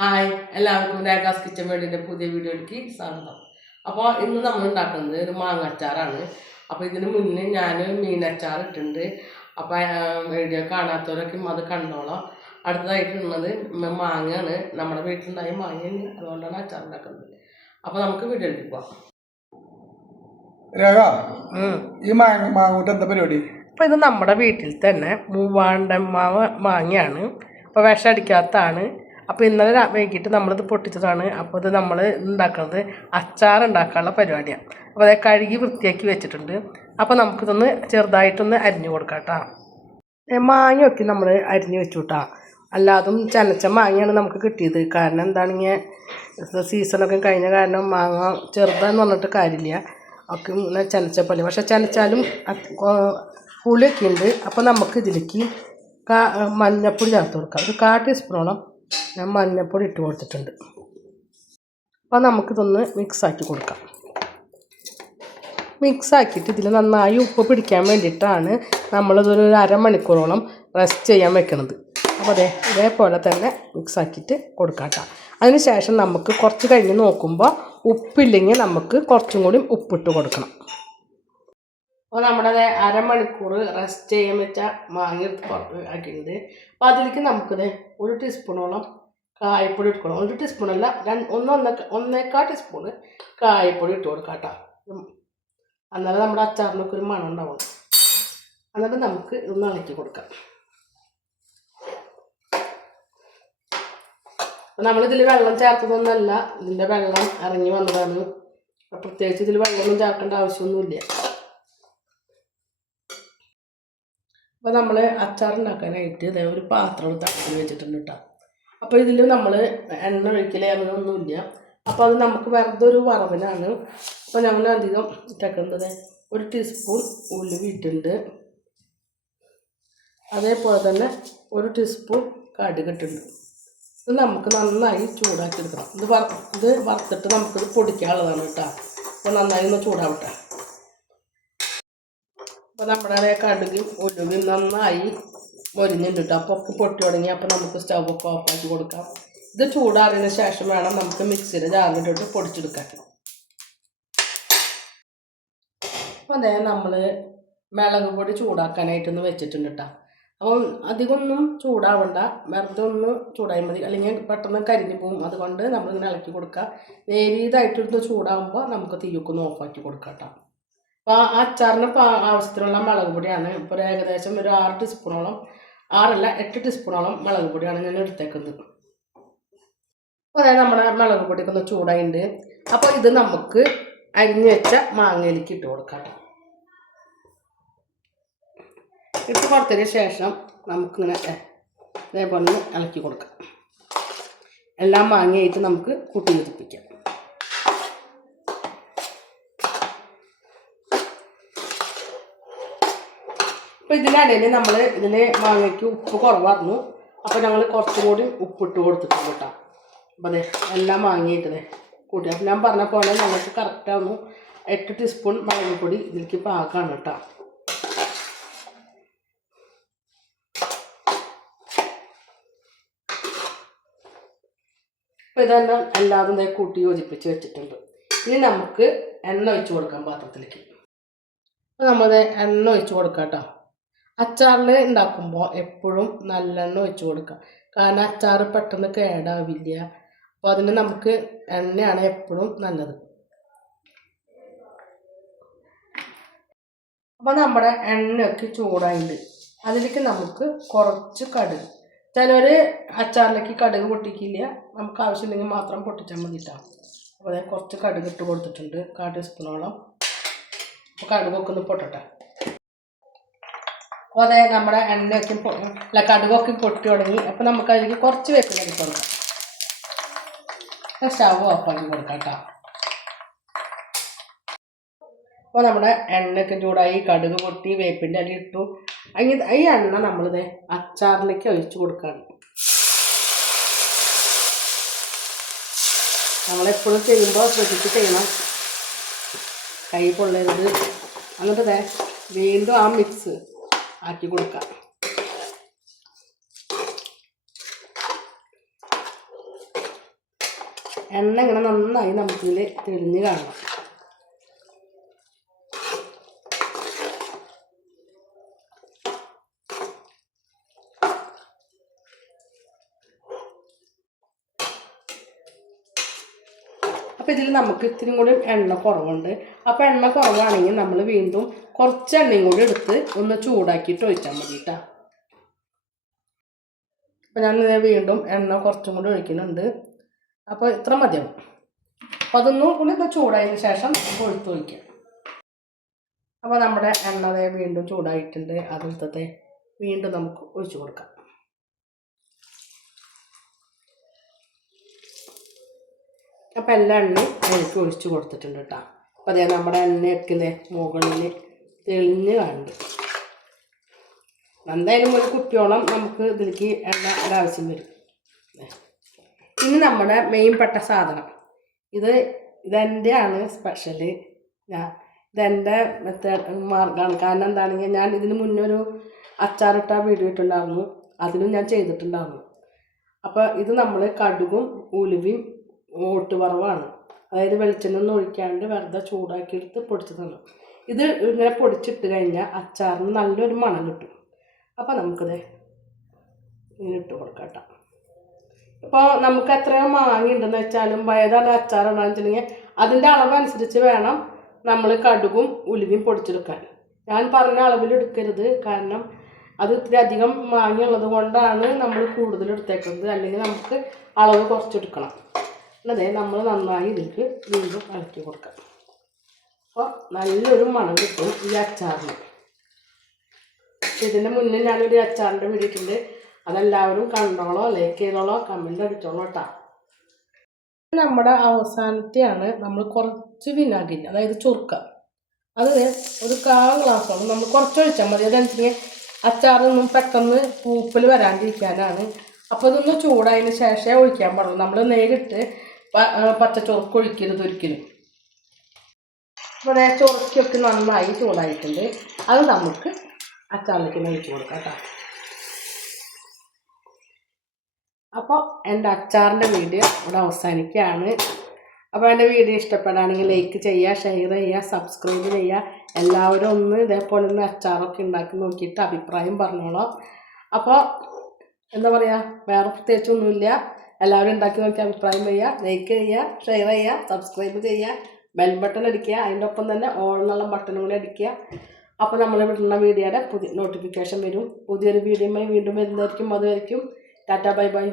Hi എല്ലാവർക്കും രേഖാസ് kitchen വേൾഡിൻ്റെ പുതിയ വീഡിയോയിലേക്ക് സ്വാഗതം. അപ്പോൾ ഇന്ന് നമ്മൾ ഉണ്ടാക്കുന്നത് ഒരു മാങ്ങാച്ചാറാണ്. അപ്പോൾ ഇതിന് മുന്നേ ഞാൻ മീനച്ചാർ ഇട്ടിട്ടുണ്ട്. അപ്പോൾ വീഡിയോ കാണാത്തവരൊക്കെ അത് കണ്ടോളാം. അടുത്തതായിട്ടുള്ളത് മാങ്ങയാണ്. നമ്മുടെ വീട്ടിലുണ്ടായ മാങ്ങയാണ്, അതുകൊണ്ടാണ് അച്ചാർ ഉണ്ടാക്കുന്നത്. അപ്പോൾ നമുക്ക് വീഡിയോയിലേക്ക് പോകാം. രേഖ, ഈ മാങ്ങൂട്ട് എന്താ പരിപാടി? അപ്പോൾ ഇത് നമ്മുടെ വീട്ടിൽ തന്നെ മൂവാണ്ടൻ മാങ്ങയാണ്. അപ്പോൾ വിഷം അടിക്കാത്തതാണ്. അപ്പോൾ ഇന്നലെ വൈകിട്ട് നമ്മളിത് പൊട്ടിച്ചതാണ്. അപ്പോൾ ഇത് നമ്മൾ ഉണ്ടാക്കുന്നത് അച്ചാർ ഉണ്ടാക്കാനുള്ള പരിപാടിയാണ്. അപ്പോൾ അത് കഴുകി വൃത്തിയാക്കി വെച്ചിട്ടുണ്ട്. അപ്പോൾ നമുക്കിതൊന്ന് ചെറുതായിട്ടൊന്ന് അരിഞ്ഞു കൊടുക്കാം കേട്ടോ. മാങ്ങയൊക്കെ നമ്മൾ അരിഞ്ഞു വെച്ചു കേട്ടോ. അല്ലാതും ചനച്ച മാങ്ങയാണ് നമുക്ക് കിട്ടിയത്. കാരണം എന്താണെങ്കിൽ സീസണൊക്കെ കഴിഞ്ഞ കാരണം മാങ്ങ ചെറുതാന്ന് പറഞ്ഞിട്ട് കാര്യമില്ല, ഒക്കെ ചനച്ച പോലെ. പക്ഷെ ചനച്ചാലും പുളിയൊക്കെ ഉണ്ട്. അപ്പോൾ നമുക്ക് ഇതിലേക്ക് മഞ്ഞപ്പൊടി ചേർത്ത് കൊടുക്കാം. ഒരു 1/4 ടീസ്പൂണോളം ഞാൻ മഞ്ഞപ്പൊടി ഇട്ട് കൊടുത്തിട്ടുണ്ട്. അപ്പോൾ നമുക്കിതൊന്ന് മിക്സാക്കി കൊടുക്കാം. മിക്സാക്കിയിട്ട് ഇതിൽ നന്നായി ഉപ്പ് പിടിക്കാൻ വേണ്ടിയിട്ടാണ് നമ്മളിതൊരു അരമണിക്കൂറോളം റെസ്റ്റ് ചെയ്യാൻ വെക്കുന്നത്. അപ്പോൾ ഇതേപോലെ തന്നെ മിക്സാക്കിയിട്ട് കൊടുക്കാം കേട്ടോ. അതിന് ശേഷം നമുക്ക് കുറച്ച് കഴിഞ്ഞ് നോക്കുമ്പോൾ ഉപ്പില്ലെങ്കിൽ നമുക്ക് കുറച്ചും കൂടി ഉപ്പിട്ട് കൊടുക്കണം. അപ്പോൾ നമ്മുടെ അരമണിക്കൂർ റെസ്റ്റ് ചെയ്യാൻ വെച്ച മാങ്ങ പുറത്ത് ആക്കിയിട്ടുണ്ട്. അപ്പോൾ അതിലേക്ക് നമുക്കിത് 1 ടീസ്പൂണോളം കായപ്പൊടി ഇട്ടുകൊടുക്കണം. 1 ടീസ്പൂണല്ല, 1.25 ടീസ്പൂണ് കായപ്പൊടി ഇട്ട് കൊടുക്കാം കേട്ടോ. അന്നേരം നമ്മുടെ അച്ചാറിനൊക്കെ ഒരു മണം ഉണ്ടാവും. എന്നിട്ട് നമുക്ക് ഇതൊന്ന് ഇളക്കി കൊടുക്കാം. അപ്പോൾ നമ്മളിതിൽ വെള്ളം ചേർത്തതൊന്നുമല്ല, ഇതിൻ്റെ വെള്ളം ഇറങ്ങി വന്നതാണ്. പ്രത്യേകിച്ച് ഇതിൽ വെള്ളമൊന്നും ചേർക്കേണ്ട ആവശ്യമൊന്നുമില്ല. അപ്പോൾ നമ്മൾ അച്ചാറുണ്ടാക്കാനായിട്ട് ഇതേ ഒരു പാത്രം തട്ടിൽ വെച്ചിട്ടുണ്ട് കേട്ടോ. അപ്പോൾ ഇതിൽ നമ്മൾ എണ്ണ ഒഴിക്കലേ അങ്ങനെയൊന്നുമില്ല. അപ്പോൾ അത് നമുക്ക് വെറുതെ ഒരു വറവിനാണ്. അപ്പോൾ ഞങ്ങൾ അധികം ഇട്ടേക്കുന്നത് 1 ടീസ്പൂൺ ഉലുവ ഇട്ടുണ്ട്. അതേപോലെ തന്നെ 1 ടീസ്പൂൺ കടുക് ഇട്ടുണ്ട്. ഇത് നമുക്ക് നന്നായി ചൂടാക്കി എടുക്കണം. ഇത് വറുത്തിട്ട് നമുക്കിത് പൊടിക്കാനുള്ളതാണ് കേട്ടോ. അപ്പോൾ നന്നായി ഒന്ന് ചൂടാവട്ടെ. അപ്പോൾ നമ്മുടെ കടുകും ഉലുവയും നന്നായി മൊരിഞ്ഞിട്ടുണ്ട് കേട്ടോ. അപ്പോൾ ഒക്കെ പൊട്ടി തുടങ്ങി. അപ്പോൾ നമുക്ക് സ്റ്റൗവൊക്കെ ഓഫാക്കി കൊടുക്കാം. ഇത് ചൂടാറിയതിന് ശേഷം വേണം നമുക്ക് മിക്സിയുടെ ജാറിലിട്ടിട്ട് പൊടിച്ചെടുക്കാൻ. അപ്പോൾ നമ്മൾ മുളക് പൊടി ചൂടാക്കാനായിട്ടൊന്ന് വെച്ചിട്ടുണ്ട് കേട്ടോ. അപ്പോൾ അധികമൊന്നും ചൂടാവണ്ട, വെറുതെ ഒന്ന് ചൂടായി മതി, അല്ലെങ്കിൽ പെട്ടെന്ന് കരിഞ്ഞു പോകും. അതുകൊണ്ട് നമ്മളിങ്ങനെ ഇളക്കി കൊടുക്കുക. നേരിയതായിട്ടൊന്ന് ചൂടാകുമ്പോൾ നമുക്ക് തീയൊക്കെ ഒന്ന് ഓഫാക്കി കൊടുക്കാം കേട്ടോ. അപ്പോൾ ആ അച്ചാറിന് ആവശ്യത്തിനുള്ള മുളക് പൊടിയാണ്. ഇപ്പോൾ ഏകദേശം ഒരു 6 ടീസ്പൂണോളം, 8 ടീസ്പൂണോളം മുളക് പൊടിയാണ് ഞാൻ എടുത്തേക്കുന്നത്. അപ്പോൾ അതായത് നമ്മുടെ മുളക് പൊടിയൊക്കെ ഒന്ന് ചൂടായിട്ടുണ്ട്. അപ്പോൾ ഇത് നമുക്ക് അരിഞ്ഞു വെച്ച മാങ്ങയിലേക്ക് ഇട്ട് കൊടുക്കാം. ഇട്ട് കൊടുത്തതിന് ശേഷം നമുക്കിങ്ങനെ ഇതേപോലെ ഒന്ന് ഇളക്കി കൊടുക്കാം. എല്ലാം മാങ്ങയായിട്ട് നമുക്ക് കൂട്ടി യോജിപ്പിക്കാം. അപ്പോൾ ഇതിനിടയിൽ നമ്മൾ മാങ്ങയ്ക്ക് ഉപ്പ് കുറവായിരുന്നു. അപ്പോൾ ഞങ്ങൾ കുറച്ചും കൂടി ഉപ്പിട്ട് കൊടുത്തിട്ടുണ്ട് കേട്ടോ. അപ്പോൾ എല്ലാം മാങ്ങയിട്ടതേ കൂട്ടി. അപ്പോൾ ഞാൻ പറഞ്ഞ പോലെ ഞങ്ങൾക്ക് കറക്റ്റാവുന്നു 8 ടീസ്പൂൺ മഞ്ഞൾപ്പൊടി ഇതിലേക്ക് പാകമാണ് കേട്ടോ. അപ്പോൾ ഇതെല്ലാം എല്ലാതും കൂട്ടി യോജിപ്പിച്ച് വെച്ചിട്ടുണ്ട്. ഇനി നമുക്ക് എണ്ണ ഒഴിച്ച് കൊടുക്കാം പാത്രത്തിലേക്ക്. അപ്പോൾ നമ്മൾ എണ്ണ ഒഴിച്ച് കൊടുക്കാം കേട്ടോ. അച്ചാറിൽ ഉണ്ടാക്കുമ്പോൾ എപ്പോഴും നല്ലെണ്ണ ഒഴിച്ച് കൊടുക്കുക. കാരണം അച്ചാർ പെട്ടെന്ന് കേടാവില്ല. അപ്പോൾ അതിന് നമുക്ക് എണ്ണയാണ് എപ്പോഴും നല്ലത്. അപ്പോൾ നമ്മുടെ എണ്ണയൊക്കെ ചൂടായിട്ടുണ്ട്. അതിലേക്ക് നമുക്ക് കുറച്ച് കടുക്, ചിലർ അച്ചാറിലേക്ക് കടുക് പൊട്ടിക്കില്ല, നമുക്ക് ആവശ്യമില്ലെങ്കിൽ മാത്രം പൊട്ടിച്ചാൽ മതി കേട്ടോ. അപ്പോൾ ഞാൻ കുറച്ച് കടുക് ഇട്ട് കൊടുത്തിട്ടുണ്ട്, 1/4 ടീസ്പൂണോളം. അപ്പോൾ കടുകൊക്കെ ഒന്ന് പൊട്ടട്ടെ. അപ്പോൾ അതെ നമ്മുടെ എണ്ണയൊക്കെ കടുകൊക്കെ പൊട്ടി തുടങ്ങി. അപ്പോൾ നമുക്ക് അതിലേക്ക് കുറച്ച് വേപ്പില ഇട്ട് കൊടുക്കാം. സ്റ്റവ് ഓഫാക്കി കൊടുക്കാം കേട്ടോ. അപ്പോൾ നമ്മുടെ എണ്ണയൊക്കെ ചൂടായി, കടുക് പൊട്ടി, വേപ്പിൻ്റെ അരി ഇട്ടു. ഈ എണ്ണ നമ്മളിത് അച്ചാറിലേക്ക് ഒഴിച്ച് കൊടുക്കുകയാണ്. നമ്മളെപ്പോഴും ചെയ്യുമ്പോൾ ശ്രദ്ധിച്ച് ചെയ്യണം, കൈ പൊള്ളരുത്. എന്നിട്ട് വീണ്ടും ആ മിക്സ് ആക്കി കൊടുക്കാം. എണ്ണ ഇങ്ങനെ നന്നായി നമുക്കിതിൽ തെളിഞ്ഞ് കാണണം. അപ്പോൾ ഇതിൽ നമുക്ക് ഇത്തിരി കൂടി എണ്ണ കുറവുണ്ട്. അപ്പോൾ എണ്ണ കുറവാണെങ്കിൽ നമ്മൾ വീണ്ടും കുറച്ച് എണ്ണയും കൂടി എടുത്ത് ഒന്ന് ചൂടാക്കിയിട്ട് ഒഴിച്ചാൽ മതി കേട്ടോ. അപ്പോൾ ഞാൻ വീണ്ടും എണ്ണ കുറച്ചും കൂടി ഒഴിക്കുന്നുണ്ട്. അപ്പോൾ ഇത്ര മതിയാവും. അപ്പോൾ അതൊന്നും കൂടി ഇപ്പോൾ ചൂടായതിന് ശേഷം ഒഴിച്ച് ഒഴിക്കാം. അപ്പോൾ നമ്മുടെ എണ്ണ വീണ്ടും ചൂടായിട്ടുണ്ട്. അതിലത്തെ വീണ്ടും നമുക്ക് ഒഴിച്ചു കൊടുക്കാം. അപ്പോൾ എല്ലാ എണ്ണയും എനിക്ക് ഒഴിച്ച് കൊടുത്തിട്ടുണ്ട് കേട്ടോ. അപ്പോൾ അതേ നമ്മുടെ എണ്ണയൊക്കെ മുകളിൽ തെളിഞ്ഞ് കാണുന്നുണ്ട്. എന്തായാലും ഒരു കുപ്പിയോളം നമുക്ക് ഇതിലേക്ക് എണ്ണ ഒരാവശ്യം വരും. ഇനി നമ്മുടെ മെയിൻ പെട്ട സാധനം ഇതെൻ്റെയാണ് സ്പെഷ്യല്. ഇതെൻ്റെ മാർഗ്ഗമാണ്. കാരണം എന്താണെങ്കിൽ ഞാൻ ഇതിന് മുന്നേ ഒരു അച്ചാറിട്ട വീഡിയോ ഇട്ടുണ്ടായിരുന്നു. അതിലും ഞാൻ ചെയ്തിട്ടുണ്ടായിരുന്നു. അപ്പോൾ ഇത് നമ്മൾ കടുകും ഉലുവയും ഓട്ടുവറവാണ്. അതായത് വെളിച്ചെണ്ണ ഒന്നും ഒഴിക്കാണ്ട് വെറുതെ ചൂടാക്കിയെടുത്ത് പൊടിച്ചതാണ്. ഇത് ഇങ്ങനെ പൊടിച്ചിട്ട് കഴിഞ്ഞാൽ അച്ചാറിന് നല്ലൊരു മണം കിട്ടും. അപ്പോൾ നമുക്കിത് ഇങ്ങനെ ഇട്ട് കൊടുക്കാം കേട്ടോ. ഇപ്പോൾ നമുക്ക് എത്രയോ മാങ്ങയുണ്ടെന്ന് വെച്ചാലും ഏതാണ് അച്ചാറുണ്ടാകുന്ന വെച്ചിട്ടുണ്ടെങ്കിൽ അതിൻ്റെ അളവനുസരിച്ച് വേണം നമ്മൾ കടുകും ഉലുവയും പൊടിച്ചെടുക്കാൻ. ഞാൻ പറഞ്ഞ അളവിലെടുക്കരുത്. കാരണം അത് ഇത്തിരി അധികം മാങ്ങയുള്ളത് കൊണ്ടാണ് നമ്മൾ കൂടുതൽ എടുത്തേക്കുന്നത്. അല്ലെങ്കിൽ നമുക്ക് അളവ് കുറച്ചെടുക്കണം. അതെ നമ്മൾ നന്നായി ഇതിലേക്ക് വീണ്ടും ഇളക്കി കൊടുക്കാം. അപ്പോൾ നല്ലൊരു മണം കിട്ടും ഈ അച്ചാറിന്. ഇതിന് മുന്നേ ഞാനൊരു അച്ചാറിൻ്റെ വീഡിയോട്ടുണ്ട്. അതെല്ലാവരും കണ്ടോളോ, ലൈക്ക് ചെയ്തോളോ, കമൻ്റ് അടിച്ചോളോ കേട്ടോ. നമ്മുടെ അവസാനത്തെയാണ് നമ്മൾ കുറച്ച് വിനാഗിരി, അതായത് ചുരുക്ക. അത് ഒരു 1/4 ഗ്ലാസ്സോളം നമ്മൾ കുറച്ച് ഒഴിച്ചാൽ മതി. അതനുസരിച്ച് അച്ചാറൊന്നും പെട്ടെന്ന് പൂപ്പൽ വരാണ്ടിരിക്കാനാണ്. അപ്പോൾ ഇതൊന്ന് ചൂടായതിന് ശേഷമേ ഒഴിക്കാൻ പാടുള്ളൂ. നമ്മൾ നേരിട്ട് പച്ച ചൊറുക്ക് ഒഴിക്കരുത് ഒരിക്കലും. അപ്പോൾ ചൊറുക്കൊക്കെ നന്നായി ചൂടായിട്ടുണ്ട്. അത് നമുക്ക് അച്ചാറിലേക്ക് ഒഴിച്ച് കൊടുക്കാം കേട്ടോ. അപ്പോൾ എൻ്റെ അച്ചാറിൻ്റെ വീഡിയോ ഇവിടെ അവസാനിക്കുകയാണ്. അപ്പോൾ എൻ്റെ വീഡിയോ ഇഷ്ടപ്പെടുകയാണെങ്കിൽ ലൈക്ക് ചെയ്യുക, ഷെയർ ചെയ്യുക, സബ്സ്ക്രൈബ് ചെയ്യുക. എല്ലാവരും ഒന്ന് ഇതേപോലെ ഒന്ന് അച്ചാറൊക്കെ ഉണ്ടാക്കി നോക്കിയിട്ട് അഭിപ്രായം പറഞ്ഞോളൂ. അപ്പോൾ എന്താ പറയുക, വേറെ പ്രത്യേകിച്ചൊന്നുമില്ല. എല്ലാവരും ഉണ്ടാക്കി നോക്കി അഭിപ്രായം ചെയ്യുക, ലൈക്ക് ചെയ്യുക, ഷെയർ ചെയ്യുക, സബ്സ്ക്രൈബ് ചെയ്യുക, ബെൽ ബട്ടൺ അടിക്കുക. അതിൻ്റെ ഒപ്പം തന്നെ ഓൾ എന്നുള്ള ബട്ടണും കൂടി അടിക്കുക. അപ്പോൾ നമ്മൾ വിടുന്ന വീഡിയോയുടെ നോട്ടിഫിക്കേഷൻ വരും. പുതിയൊരു വീഡിയോയുമായി വീണ്ടും വരുന്നതായിരിക്കും. അതുവരെയും ടാറ്റ ബൈ ബൈ.